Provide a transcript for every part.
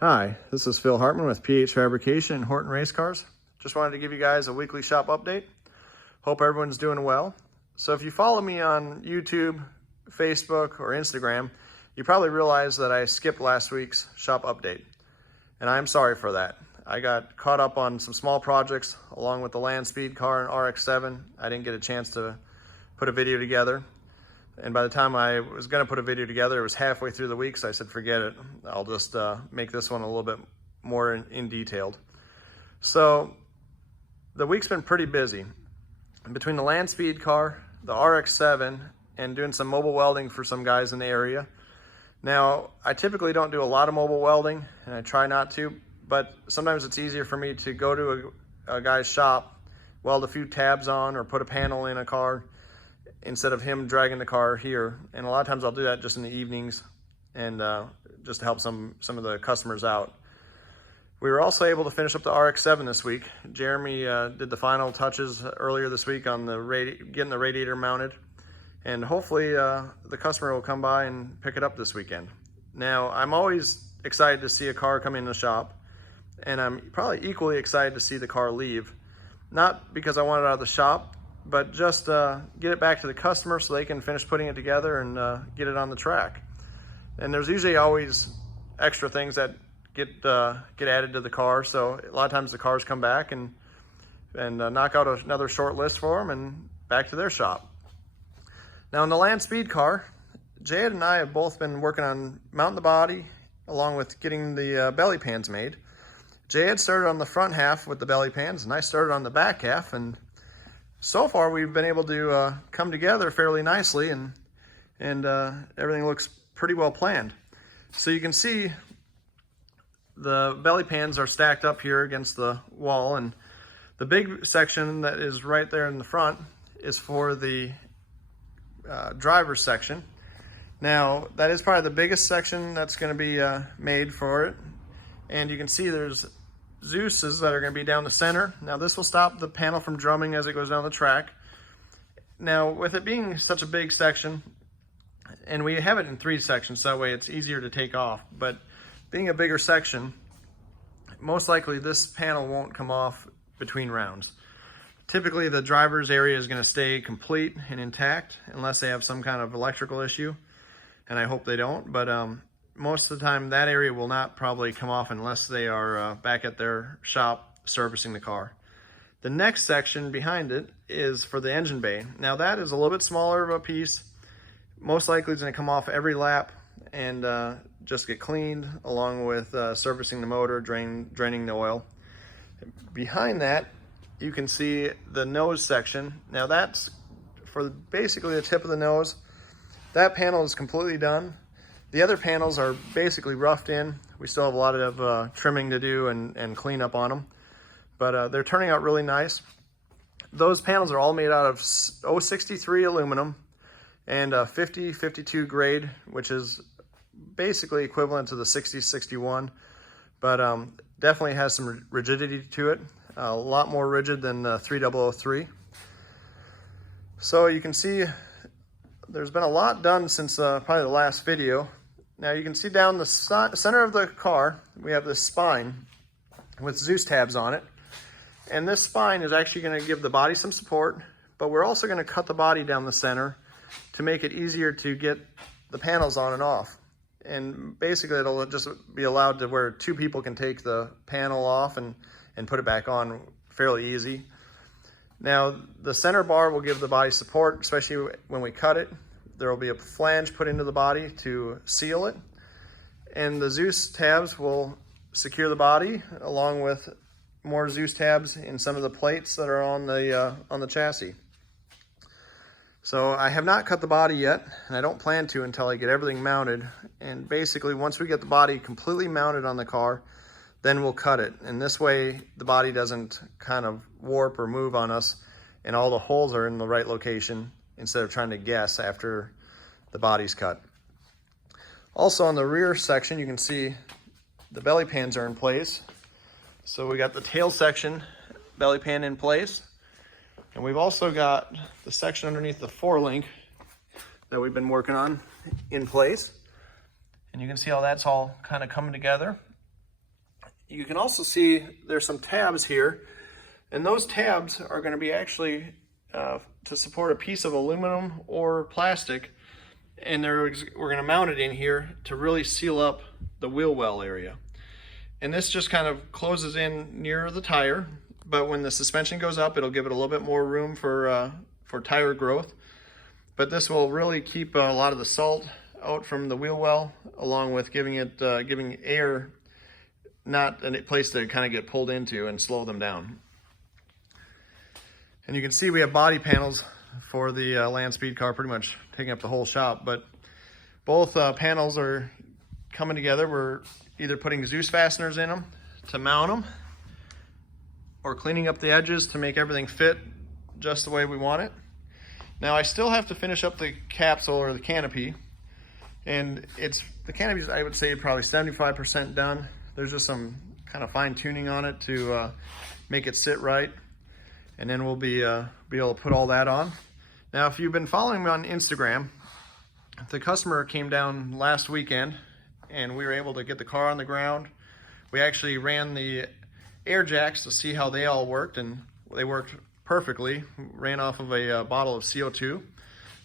Hi, this is Phil Hartman with PH Fabrication and Horton Race Cars. Just wanted to give you guys a weekly shop update. Hope everyone's doing well. So if you follow me on YouTube, Facebook, or Instagram, you probably realize that I skipped last week's shop update. And I'm sorry for that. I got caught up on some small projects along with the Land Speed car and RX-7. I didn't get a chance to put a video together. And by the time I was going to put a video together, it was halfway through the week, so I said, forget it. I'll just make this one a little bit more in detailed. So the week's been pretty busy. Between the Land Speed car, the RX-7, and doing some mobile welding for some guys in the area. Now, I typically don't do a lot of mobile welding, and I try not to, but sometimes it's easier for me to go to a guy's shop, weld a few tabs on, or put a panel in a car, instead of him dragging the car here. And a lot of times I'll do that just in the evenings and just to help some of the customers out. We were also able to finish up the RX-7 this week. Jeremy did the final touches earlier this week on getting the radiator mounted. And hopefully the customer will come by and pick it up this weekend. Now, I'm always excited to see a car come in the shop, and I'm probably equally excited to see the car leave. Not because I want it out of the shop, but just get it back to the customer so they can finish putting it together and get it on the track. And there's usually always extra things that get added to the car, so a lot of times the cars come back and knock out another short list for them and back to their shop. Now in the Land Speed car, Jayed and I have both been working on mounting the body along with getting the belly pans made. Jayed started on the front half with the belly pans, and I started on the back half, and so far we've been able to come together fairly nicely, and everything looks pretty well planned. So you can see the belly pans are stacked up here against the wall, and the big section that is right there in the front is for the driver's section. Now that is probably the biggest section that's going to be made for it, and you can see there's Zeus's that are going to be down the center. Now this will stop the panel from drumming as it goes down the track. Now with it being such a big section, and we have it in 3 sections, so that way it's easier to take off, but being a bigger section, most likely this panel won't come off between rounds. Typically the driver's area is going to stay complete and intact unless they have some kind of electrical issue, and I hope they don't, but most of the time that area will not probably come off unless they are back at their shop servicing the car. The next section behind it is for the engine bay. Now that is a little bit smaller of a piece. Most likely it's going to come off every lap and just get cleaned along with servicing the motor, draining the oil. Behind that you can see the nose section. Now that's for basically the tip of the nose. That panel is completely done. The other panels are basically roughed in. We still have a lot of trimming to do and clean up on them, but they're turning out really nice. Those panels are all made out of 063 aluminum and 50-52 grade, which is basically equivalent to the 60-61, but definitely has some rigidity to it, a lot more rigid than the 3003. So you can see there's been a lot done since probably the last video. Now you can see down the center of the car, we have this spine with Zeus tabs on it. And this spine is actually going to give the body some support, but we're also going to cut the body down the center to make it easier to get the panels on and off. And basically it'll just be allowed to where 2 people can take the panel off and put it back on fairly easy. Now the center bar will give the body support, especially when we cut it. There will be a flange put into the body to seal it, and the Zeus tabs will secure the body along with more Zeus tabs in some of the plates that are on the chassis. So I have not cut the body yet, and I don't plan to until I get everything mounted. And basically once we get the body completely mounted on the car, then we'll cut it. And this way the body doesn't kind of warp or move on us, and all the holes are in the right location, instead of trying to guess after the body's cut. Also on the rear section, you can see the belly pans are in place. So we got the tail section belly pan in place, and we've also got the section underneath the forelink that we've been working on in place. And you can see how that's all kind of coming together. You can also see there's some tabs here, and those tabs are going to be actually to support a piece of aluminum or plastic, and we're going to mount it in here to really seal up the wheel well area. And this just kind of closes in near the tire, but when the suspension goes up, it'll give it a little bit more room for tire growth. But this will really keep a lot of the salt out from the wheel well, along with giving air not a place to kind of get pulled into and slow them down. And you can see we have body panels for the Land Speed car, pretty much taking up the whole shop, but both panels are coming together. We're either putting Zeus fasteners in them to mount them, or cleaning up the edges to make everything fit just the way we want it. Now I still have to finish up the capsule or the canopy, and the canopy is, I would say, probably 75% done. There's just some kind of fine tuning on it to make it sit right, and then we'll be able to put all that on. Now, if you've been following me on Instagram, the customer came down last weekend, and we were able to get the car on the ground. We actually ran the air jacks to see how they all worked, and they worked perfectly. Ran off of a bottle of CO2.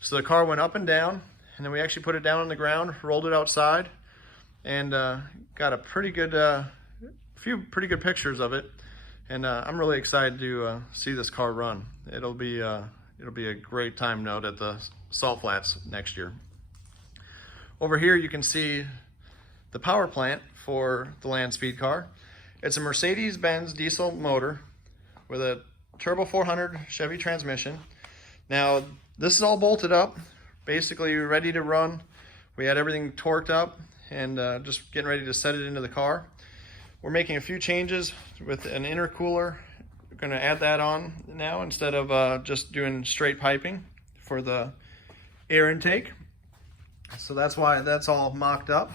So the car went up and down, and then we actually put it down on the ground, rolled it outside, and got a few pretty good pictures of it. And I'm really excited to see this car run. It'll be a great time note at the Salt Flats next year. Over here you can see the power plant for the Land Speed car. It's a Mercedes-Benz diesel motor with a Turbo 400 Chevy transmission. Now, this is all bolted up, basically ready to run. We had everything torqued up and just getting ready to set it into the car. We're making a few changes with an intercooler. We're going to add that on now instead of just doing straight piping for the air intake. So that's why that's all mocked up.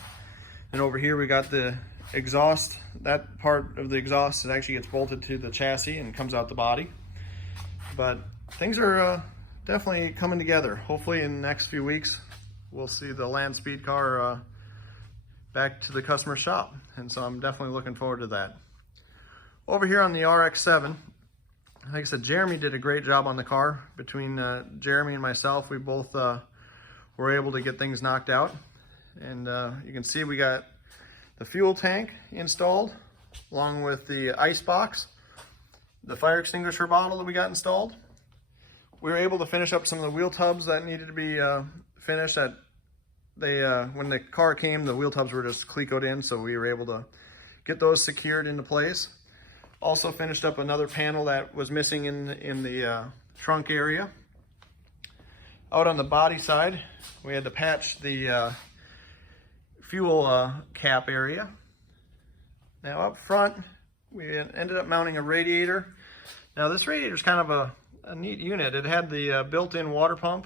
And over here we got the exhaust. That part of the exhaust, it actually gets bolted to the chassis and comes out the body. But things are definitely coming together. Hopefully in the next few weeks we'll see the Land Speed car back to the customer shop, and so I'm definitely looking forward to that. Over here on the RX-7, like I said, Jeremy did a great job on the car. Between Jeremy and myself, we both were able to get things knocked out. And you can see we got the fuel tank installed, along with the ice box, the fire extinguisher bottle that we got installed. We were able to finish up some of the wheel tubs that needed to be finished. When the car came, the wheel tubs were just clecoed in, so we were able to get those secured into place. Also finished up another panel that was missing in the trunk area. Out on the body side, we had to patch the fuel cap area. Now up front, we ended up mounting a radiator. Now this radiator is kind of a neat unit. It had the built-in water pump.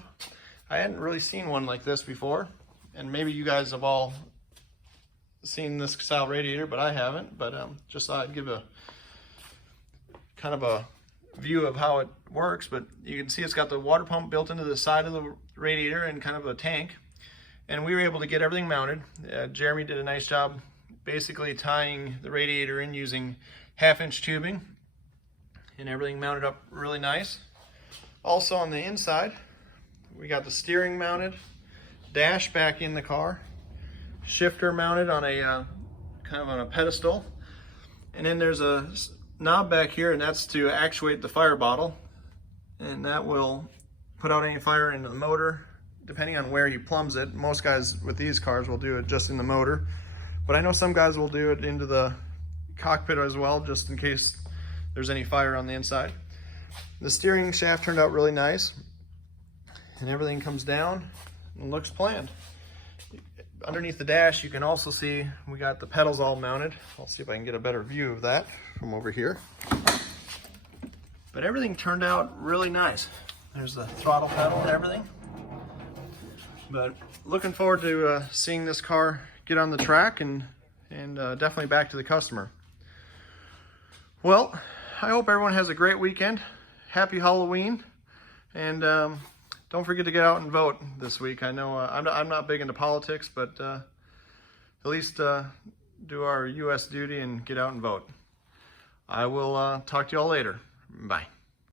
I hadn't really seen one like this before, and maybe you guys have all seen this style radiator, but I haven't. But just thought I'd give a kind of a view of how it works. But you can see it's got the water pump built into the side of the radiator and kind of a tank. And we were able to get everything mounted. Jeremy did a nice job basically tying the radiator in using 1/2-inch tubing, and everything mounted up really nice. Also on the inside, we got the steering mounted, dash back in the car, shifter mounted on a kind of on a pedestal, and then there's a knob back here, and that's to actuate the fire bottle, and that will put out any fire into the motor depending on where he plumbs it. Most guys with these cars will do it just in the motor, but I know some guys will do it into the cockpit as well, just in case there's any fire on the inside. The steering shaft turned out really nice, and everything comes down and looks planned. Underneath the dash, you can also see we got the pedals all mounted. I'll see if I can get a better view of that from over here. But everything turned out really nice. There's the throttle pedal and everything. But looking forward to seeing this car get on the track and definitely back to the customer. Well, I hope everyone has a great weekend. Happy Halloween, and don't forget to get out and vote this week. I know I'm not big into politics, but at least do our U.S. duty and get out and vote. I will talk to you all later. Bye.